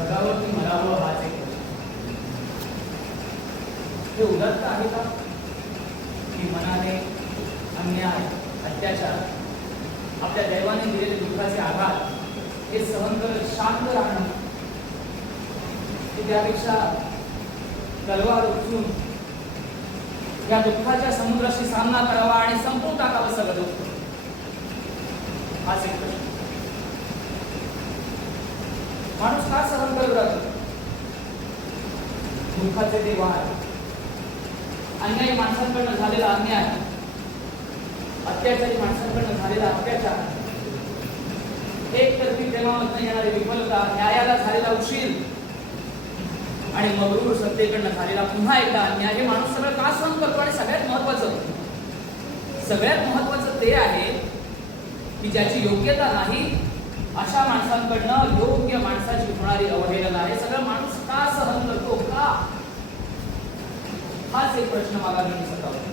जगावं की मरावं हाच एक प्रश्न. हे उदात्त आहे का की मनाने अन्याय अत्याचार आपल्या दैवाने दिलेले दुःखाचे आघात हे सहन करत शांत राहणं की त्यापेक्षा तलवार उचलून या दुःखाच्या समुद्राशी सामना करावा आणि संपवून टाकावं सगळं दुःख हाच एक प्रश्न. माणूस का सहन करत राहतो? दुःखाचे ते वार, अन्यायी माणसांकडनं झालेला अन्याय, अत्याचारी माणसांकडनं झालेला अत्याचार, एकतर्फी प्रेमामधून येणारी विफलता, न्यायाला झालेला उशीर आणि मगरूर सत्तेकडनं झालेला पुन्हा एकदा अन्याय, हे माणूस सगळं का सहन करतो? आणि सगळ्यात महत्वाचं ते आहे की ज्याची योग्यता नाही अशा माणसांकडनं योग्य माणसाची होणारी अवहेलना आहे. सगळं माणूस का सहन करतो? का? हाच एक प्रश्न मला मी सतावतो.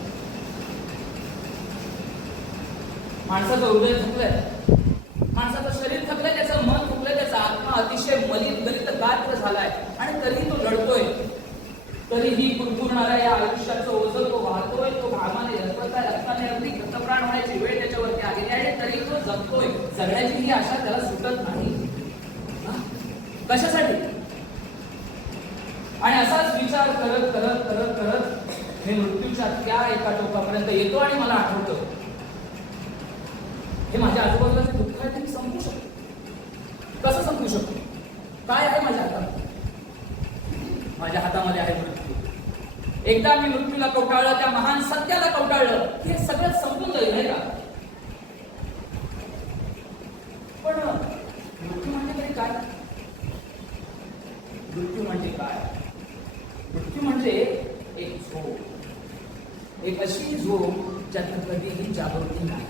माणसाचं हृदय थकलंय, माणसाचं शरीर थकलंय, त्याचं मन थकलंय, त्याचा आत्मा अतिशय मलिन गलित गात्र झालाय आणि तरीही तो लढतोय. तरीही कुरकुरणाऱ्या या आयुष्याचं ओझं तो वाहतोय, तो घामाने रक्ताने रक्ताने अगदी घटप्राण होण्याची वेळ त्याच्यावरती आलेली आहे, तरी तो जगतोय. जगण्याची ही आशा त्याला सुटत नाही. कशासाठी? आणि असाच विचार करत करत करत करत हे मृत्यूच्या त्या एका टोकापर्यंत येतो आणि मला आठवतं हे माझ्या आजूबाजूला जे दुःख आहे ते मी संपू शकतो. कसं संपू शकतो? काय आहे माझ्या हातात? माझ्या हातामध्ये आहे मृत्यू. एकदा मी मृत्यूला कवटाळलं, त्या महान सत्याला कवटाळलं, हे सगळं संपून जाईल नाही का? पण मृत्यू म्हणजे तरी काय? मृत्यू म्हणजे काय? मृत्यू म्हणजे एक झोप, एक अशी झोप ज्यात कधीही जागृती नाही.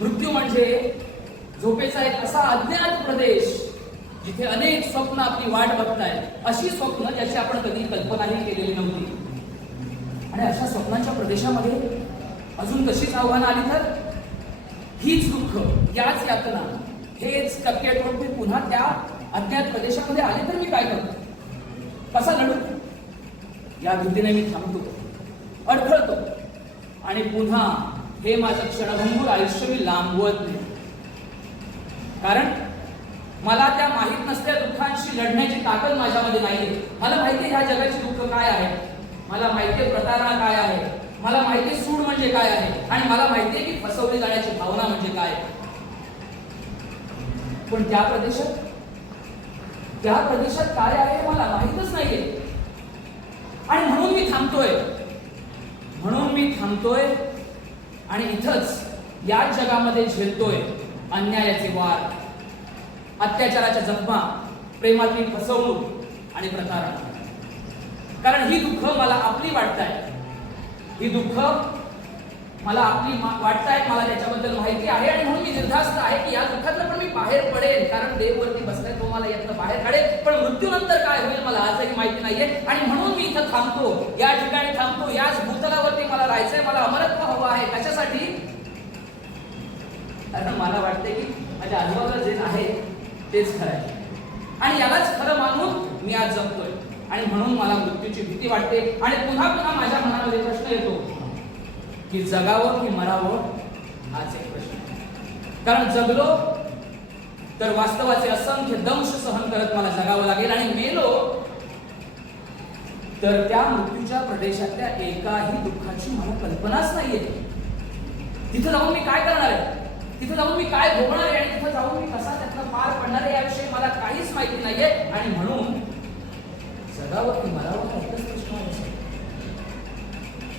मृत्यू म्हणजे झोपेचा एक असा अज्ञात प्रदेश जिथे अनेक स्वप्न आपली वाट बघतायत, अशी स्वप्न ज्याची आपण कधी कल्पनाही केलेली नव्हती. आणि अशा स्वप्नांच्या प्रदेशामध्ये अजून कशीच आव्हानं आली तर हीच दुःख, याच यातना, हेच टप्प्यात मी पुन्हा त्या अज्ञात प्रदेशामध्ये आले तर मी काय करतो? कसा लढू? या भीतीने मी थांबतो, अडखळतो आणि पुन्हा हे माझं क्षणभंगूर आयुष्य मी लांबवत नाही. कारण मला त्या माहीत नसलेल्या दुःखांशी लढण्याची ताकद माझ्यामध्ये नाहीये. मला माहिती ह्या जगाची दुःख काय आहे, मला माहितीये प्रतारणा काय आहे, मला माहितीये सूड म्हणजे काय आहे, आणि मला माहितीये की फसवली जाण्याची भावना म्हणजे काय. पण त्या प्रदेशात काय आहे मला माहीतच नाहीये. आणि म्हणून मी थांबतोय आणि इथंच या जगामध्ये झेलतोय अन्यायाचे वार, अत्याचाराच्या जखमा, प्रेमातली फसवणूक आणि प्रतारणा. कारण ही दुःख मला आपली वाटतायत, ही दुःख मला आपली वाटतायत, मला त्याच्याबद्दल माहिती आहे. आणि म्हणून मी निर्धास्त आहे की या दुःखातनं पण मी बाहेर पडेल, कारण देव वरती बसलाय, तो मला यातनं बाहेर काढेल. पण मृत्यूनंतर काय होईल मला आजही माहिती नाहीये. आणि म्हणून मी इथं थांबतो, या ठिकाणी थांबतो, याच भूतलावरती मला राहायचंय, मला अमरत्व हवं आहे. कशासाठी? कारण मला वाटतंय की माझ्या आजूबाजूला जे आहे तेच खरं आहे आणि यालाच खरं मानून मी आज जगतोय. आणि म्हणून मला मृत्यूची भीती वाटते. आणि पुन्हा पुन्हा माझ्या मनामध्ये प्रश्न येतो की जगावं की मरावं, हाच एक प्रश्न. कारण जगलो तर वास्तवाचे असंख्य दंश सहन करत मला जगावं लागेल, आणि मेलो तर त्या मृत्यूच्या प्रदेशातल्या एकाही दुःखाची मला कल्पनाच नाहीये. तिथं जाऊन मी काय करणार आहे, तिथं जाऊन मी काय भोगणार आहे, आणि तिथं जाऊन मी कसा त्यातनं पार पडणार आहे याविषयी मला काहीच माहिती नाहीये. आणि म्हणून जगावं की मरावं हा एकच प्रश्न आहे.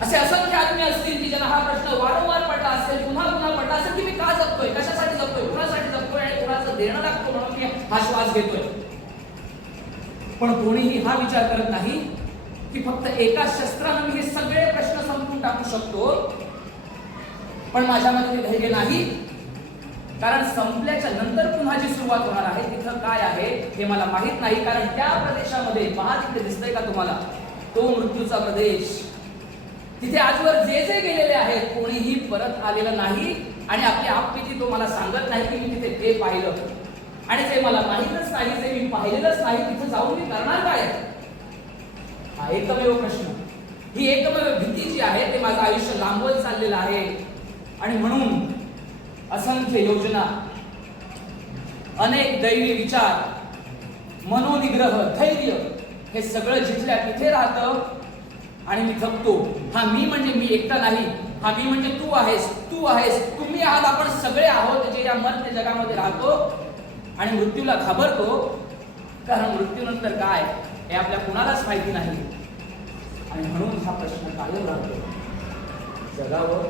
असे असंख्य आत्मे असतील की ज्यांना हा प्रश्न वारंवार पडला असेल, पुन्हा पुन्हा पडला असेल की मी का जगतोय, कशासाठी जगतोय, कुणासाठी जगतोय, आणि कुणाचं देणं लागतो म्हणून मी हा श्वास घेतोय. पण कोणीही हा विचार करत नाही की फक्त एका शस्त्रानं मी हे सगळे प्रश्न संपवून टाकू शकतो. पण माझ्यामध्ये ते धैर्य नाही, कारण संपल्याच्या नंतर पुन्हा जी सुरुवात होणार आहे तिथं काय आहे हे मला माहित नाही. कारण त्या प्रदेशामध्ये पहा, तिथे दिसतंय का तुम्हाला तो मृत्यूचा प्रदेश, तिथे आजवर जे जे गेलेले आहेत कोणीही परत आलेलं नाही. आणि आपली आपली तो मला सांगत नाही की मी तिथे ते पाहिलं. आणि जे मला माहीतच नाही, जे मी पाहिलेलंच नाही, तिथे जाऊन मी करणार काय? हा एकमेव प्रश्न, ही एकमेव भीती जी आहे, ते माझं आयुष्य लांबवत चाललेलं आहे. आणि म्हणून असंख्य योजना, अनेक दैवी विचार, मनोनिग्रह, धैर्य, हे सगळं जिथल्या तिथे राहतं आणि मी थकतो. हा मी म्हणजे मी एकटा नाही, हा मी म्हणजे तू आहेस, तू आहेस, तुम्ही आहात, आपण सगळे आहोत जे या मर्त्य जगामध्ये राहतो आणि मृत्यूला घाबरतो. कारण मृत्यूनंतर काय हे आपल्या कुणालाच माहिती नाही. आणि म्हणून हा प्रश्न कायम राहतो, जगावं